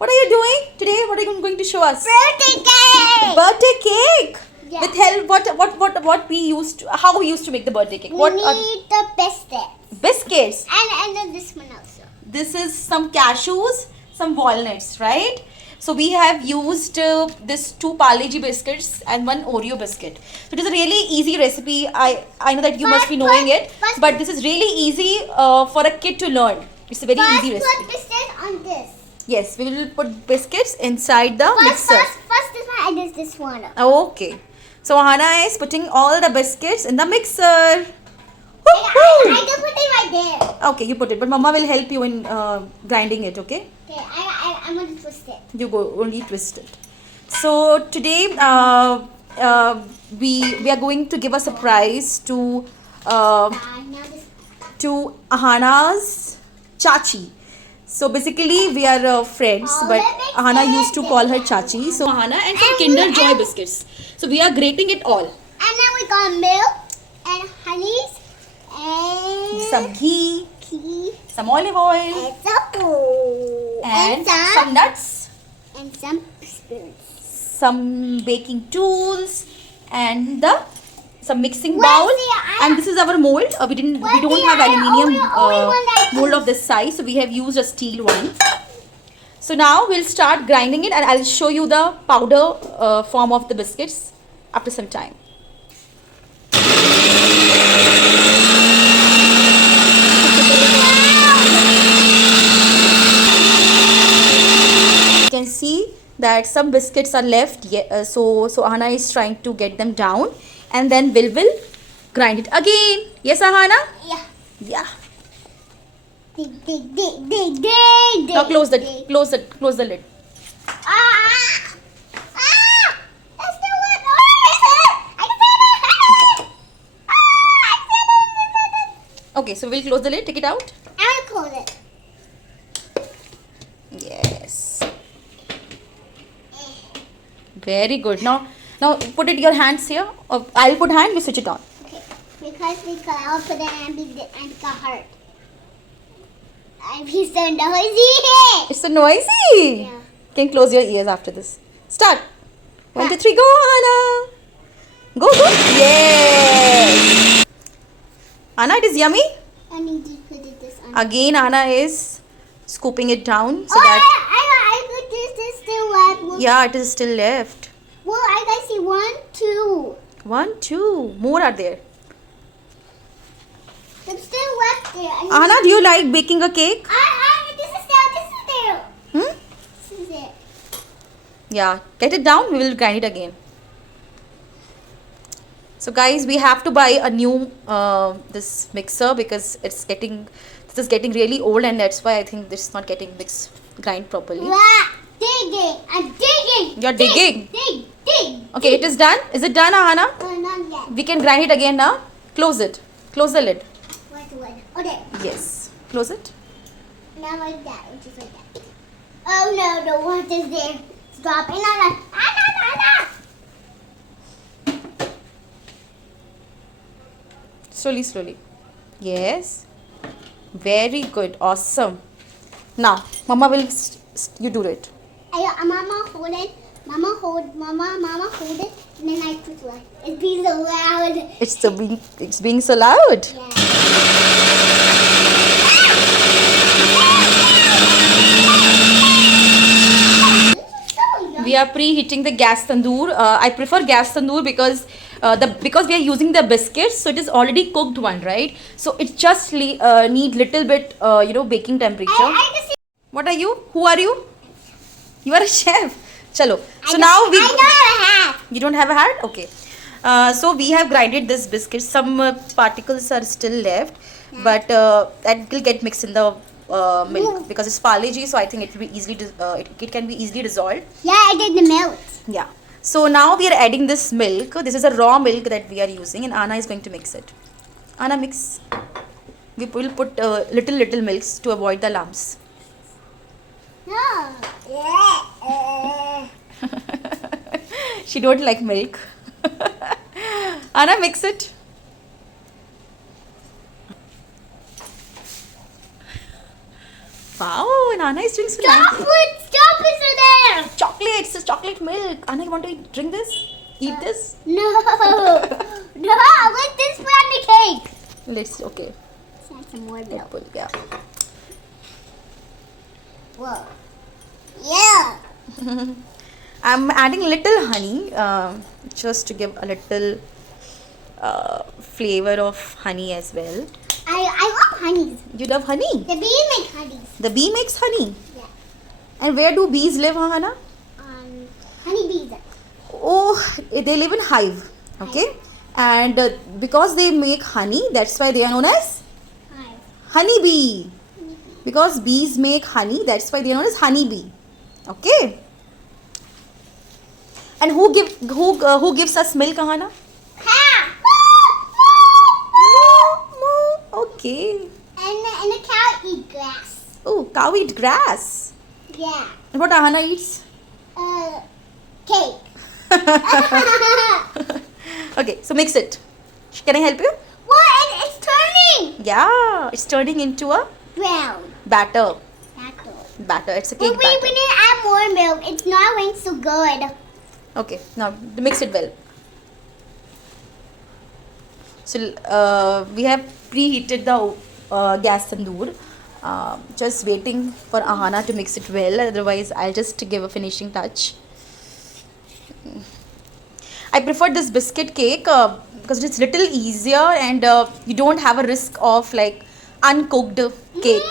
What are you doing today? What are you going to show us? Birthday cake! Birthday cake! Yeah. With help, what we used to, how we used to make the birthday cake? We need the biscuits. Biscuits. And then this one also. This is some cashews, some walnuts, right? So we have used this 2 Parle-G biscuits and 1 Oreo biscuit. So it is a really easy recipe. I know that you must be knowing it, but this is really easy for a kid to learn. It's a very easy recipe. Put biscuits on this. Yes, we will put biscuits inside the mixer. First this one and then this one. Okay. So Ahana is putting all the biscuits in the mixer. I can put it right there. Okay, you put it, but Mama will help you in grinding it, okay? Okay, I'm going to twist it. You go, only twist it. So today we are going to give a surprise to Now this. Ahana's Chachi. So basically we are friends, but Ahana used to call her Chachi. So Ahana and some Kinder Joy biscuits. So we are grating it all. And then we got milk and honeys and Some ghee, tea some olive oil, and some food and some nuts, and some spoons. some baking tools, and some mixing Well, bowl. see, And this is our mold. We don't see, have I aluminium only want that mold of this size, so we have used a steel one. So now we'll start grinding it, and I'll show you the powder form of the biscuits after some time. You can see that some biscuits are left, so Ahana is trying to get them down, and then will grind it again. Yes, Ahana? Yeah. Yeah. Dig, dig, dig, dig, dig, dig. Now close the dig. lid. Ah! Ah! That's the one. Oh, I said it! Ah! I said it! Okay, so we'll close the lid. Take it out. I'll close it. Yes. Very good. Now put it your hands here. I'll put hand. You switch it on. Okay. Because I'll put it and become hurt. I'm so noisy. It's so noisy. Yeah. Can close your ears after this. Start. 1, 2, 3, go, Anna. Go. Yes. Anna, it is yummy. I need to put this on. Again, Anna is scooping it down so Oh, that I put this still left. Well, yeah, it is still left. well, I can see 1, 2. 1, 2 more are there. It's still left there. Anna, do you like baking a cake? This is there. Hmm? This is it. Yeah, get it down. We will grind it again. So guys, we have to buy a new this mixer because this is getting really old, and that's why I think this is not getting grind properly. Digging. I'm digging. You're digging. Dig. Okay, it is done. Is it done, Ahana? Not yet. We can grind it again now. Close it. Close the lid. What's the one? Oh, there. Yes. Close it. Not like that. Just like that. Oh no, the water is there. It's dropping on us. Anna. Slowly. Yes. Very good. Awesome. Now, Mama will. You do it. Mama hold it. Mama hold it. And then I put it. It's being so loud. It's being so loud. Yeah. We are preheating the gas tandoor. I prefer gas tandoor because we are using the biscuits, so it is already cooked one, right? So it just need little bit baking temperature. I can see. What are you? Who are you? You are a chef. Chalo. So I now know I have. you don't have a hat? Okay. So we have grinded this biscuit. Some particles are still left, but that will get mixed in the milk because it's Parle-G, so I think it will be easily it can be easily dissolved. Yeah, I did the milk. Yeah. So now we are adding this milk. This is a raw milk that we are using, and Anna is going to mix it. Anna, mix. We will put little milks to avoid the lumps. No. She don't like milk. Anna, mix it. Wow, Nana is doing so nice. Stop chocolates are there? Chocolates, it's chocolate milk. Anna, you want to drink this? Eat this? No. No, let this brownie cake. Let's, okay. Let's add some more milk. Apple, yeah. Whoa. Yeah. I'm adding little honey just to give a little flavor of honey as well. I love honeys. You love honey? The bees make honeys. The bee makes honey. Yeah. And where do bees live, Hannah? Honey bees. Oh, they live in hive. Okay. And because they make honey, that's why they are known as Hive. honeybee. Because bees make honey, that's why they are known as honeybee. Okay. And who gives us milk, Hannah? Cow. Okay. And the cow eat grass. Oh, cow eat grass. Yeah. And what Ahana eats? Cake. Okay, so mix it. Can I help you? What? It's turning. Yeah, it's turning into a Brown. batter. Apple. Batter. It's a But cake we batter. need to add more milk. It's not going so good. Okay, now mix it well. So we have preheated the gas tandoor. Just waiting for Ahana to mix it well. Otherwise, I'll just give a finishing touch. I prefer this biscuit cake because it's little easier and you don't have a risk of like uncooked cake.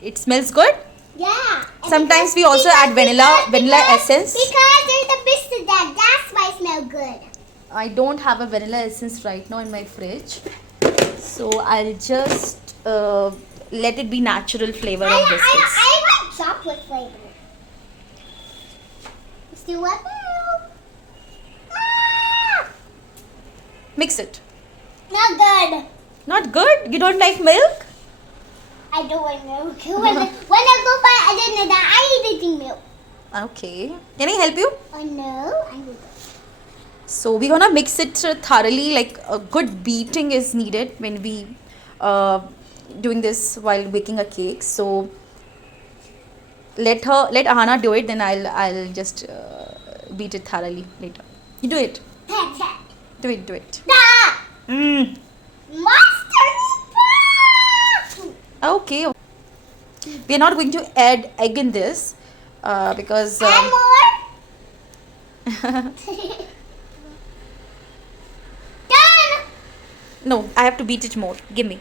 It smells good. Yeah. And Sometimes we also add vanilla essence. Because there's a biscuit there. That's why it smells good. I don't have a vanilla essence right now in my fridge, so I'll just let it be natural flavor of biscuits. I like chocolate flavor. Let's do what now? Ah! Mix it. Not good. Not good? You don't like milk? I don't want milk. When I go buy a dinner, I eat milk. Okay. Can I help you? Oh no, I will go. So we're gonna mix it thoroughly. Like a good beating is needed when we doing this while baking a cake. So let Ahana do it. Then I'll just beat it thoroughly later. You do it. Do it. Do it. Ah! Mm. Mustard! Okay. We are not going to add egg in this because. Add more? Done! No, I have to beat it more. Give me.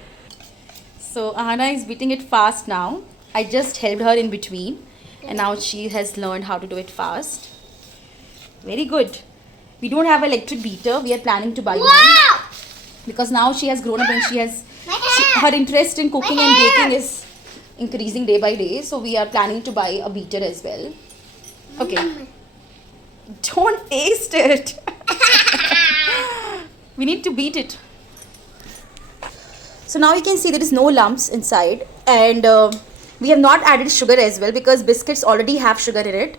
So Ahana is beating it fast now. I just helped her in between and now she has learned how to do it fast. Very good. We don't have an electric beater. We are planning to buy one Wow! because now she has grown up and she has My hair! her interest in cooking My and hair! baking is increasing day by day. So we are planning to buy a beater as well. Okay. Don't taste it. We need to beat it. So now you can see there is no lumps inside and we have not added sugar as well because biscuits already have sugar in it.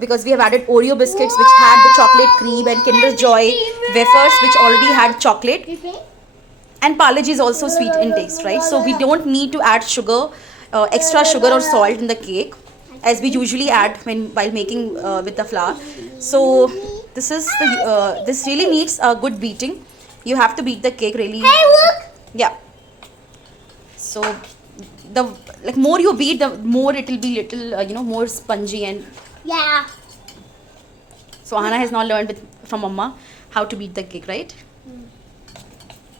Because we have added Oreo biscuits which had the chocolate cream and Kinder Joy wafers which already had chocolate. And Parle G is also sweet in taste, right? So we don't need to add sugar, extra sugar or salt in the cake as we usually add while making with the flour. So this is this really needs a good beating. You have to beat the cake really. Hey, look! Yeah. So the more you beat, the more it will be little more spongy and. Yeah. So Ahana has now learned from Mama how to beat the cake, right?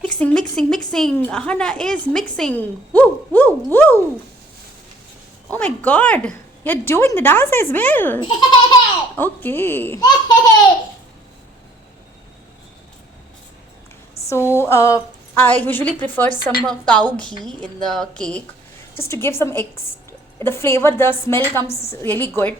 Mixing, mixing, mixing. Ahana is mixing. Woo, woo, woo. Oh my God. You're doing the dance as well. Okay. So I usually prefer some cow ghee in the cake just to give some the flavor, the smell comes really good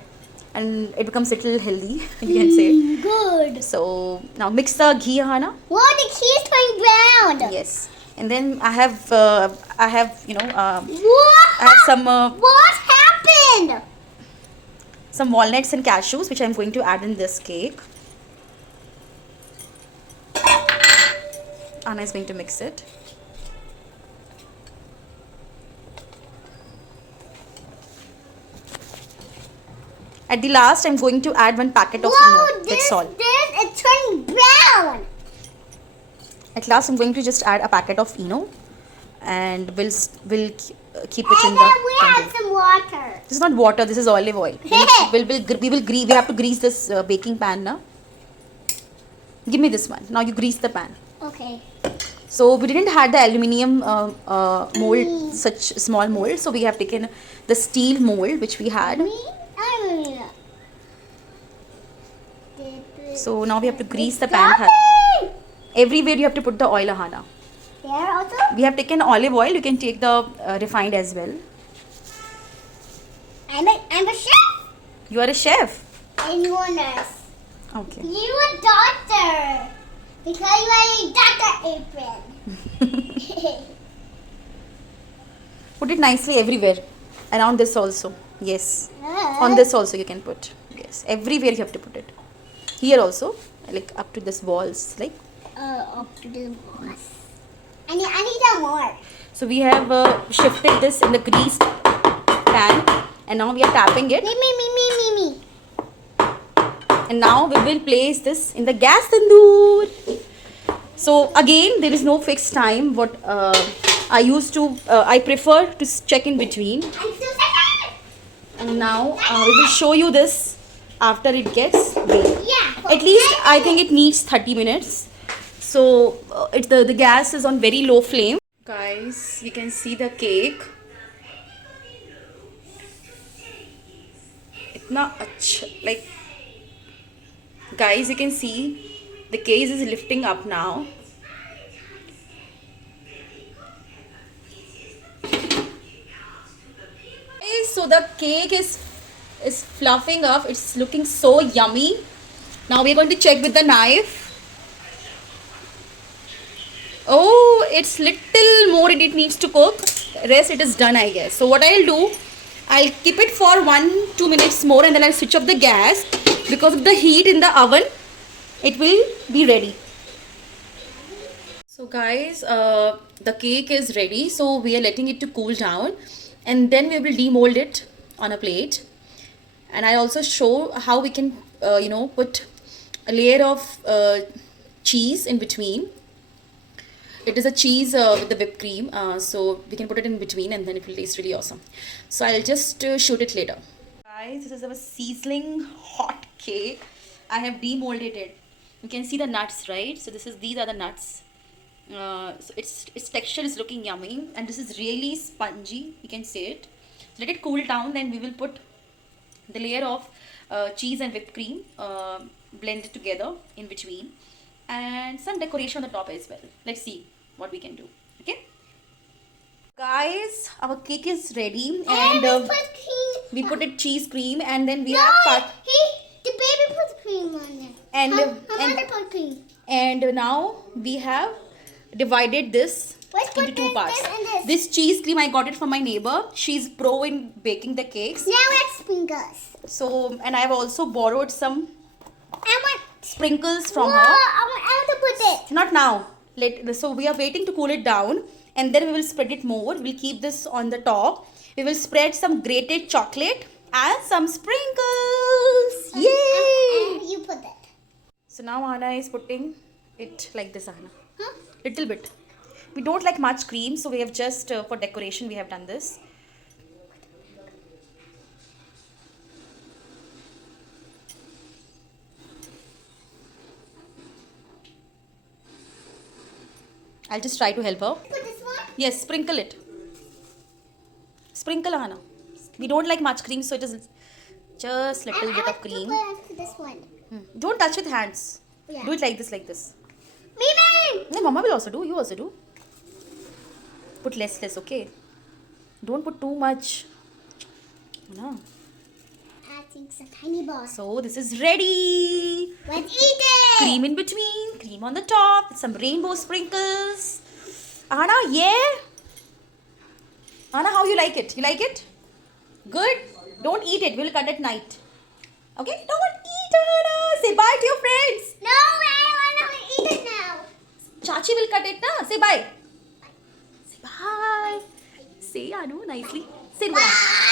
and it becomes a little healthy, you can say. Good. So now mix the ghee, Ahana. Whoa, the key is turning brown. Yes. And then I have I have What? some What happened? some walnuts and cashews which I'm going to add in this cake. Anna is going to mix it. At the last, I'm going to add 1 packet of Whoa, Eno. That's all. this, it turned brown. At last, I'm going to just add a packet of Eno, and we'll keep it in And the then we container. have some water. This is not water. This is olive oil. We have to grease this baking pan now. Give me this one. Now you grease the pan. Okay. So we didn't have the aluminium mold, such small mold. So we have taken the steel mold which we had. Me? I don't know. So now we have to grease the pan. Stop it! Everywhere you have to put the oil, Ahana. There also? We have taken olive oil. You can take the refined as well. I'm a chef. You are a chef. And you a nurse. Okay. You a doctor. Because you are a doctor apron. Put it nicely everywhere. Around this also. Yes. On this also you can put. Yes. Everywhere you have to put it. Here also. Like up to this walls. Like. Up to the boss. I need some more. So we have shifted this in the greased pan. And now we are tapping it. Me. And now we will place this in the gas tandoor. So again, there is no fixed time. What I prefer to check in between. I'm so excited. And now we will show you this after it gets baked. Yeah. At least I think it needs 30 minutes. So the gas is on very low flame. Guys, you can see the cake. Itna अच्छा, like guys, you can see the cake is lifting up now. So the cake is fluffing up. It's looking so yummy. Now we're going to check with the knife. Oh, it's little more it needs to cook. Rest it is done, I guess. So what I'll do, I'll keep it for 1-2 minutes more and then I'll switch off the gas. Because of the heat in the oven, it will be ready. So guys, the cake is ready. So we are letting it to cool down. And then we will demold it on a plate. And I also show how we can, put a layer of cheese in between. It is a cheese with the whipped cream, so we can put it in between and then it will taste really awesome. So I'll just shoot it later. Guys, this is our sizzling hot cake. I have demolded it. You can see the nuts, right? So these are the nuts. So its texture is looking yummy and this is really spongy. You can see it. Let it cool down, then we will put the layer of cheese and whipped cream blended together in between and some decoration on the top as well. Let's see what we can do. Okay, guys, our cake is ready and we put it cheese cream and then we have the baby put cream on it. And mother put cream. And now we have divided this into 2 parts. This cheese cream I got it from my neighbor. She's pro in baking the cakes. Now let's sprinkles. So, and I have also borrowed some sprinkles from her. I want to put it. Not now. So we are waiting to cool it down and then we will spread it more. We'll keep this on the top. We will spread some grated chocolate and some sprinkles. Yay! You put it. So now Anna is putting it like this, Anna. Huh? Little bit. We don't like much cream, so we have just for decoration we have done this. I'll just try to help her. Put this one? Yes, sprinkle it. Sprinkle, Hana. We don't like much cream, so it is just little bit of cream. Put this one. Don't touch with hands. Yeah. Do it like this. Mimi! Yeah, Mama will also do. You also do. Put less, okay? Don't put too much. No. I think it's a tiny ball. So this is ready. Let's eat it! Cream in between, cream on the top, with some rainbow sprinkles. Anna, yeah? Anna, how you like it? You like it? Good? Don't eat it. We'll cut at night. Okay? Don't eat, Anna. Say bye to your friends. No, I want to eat it now. Chachi will cut it, na? Say bye. Say bye. Say Anu nicely. Say bye.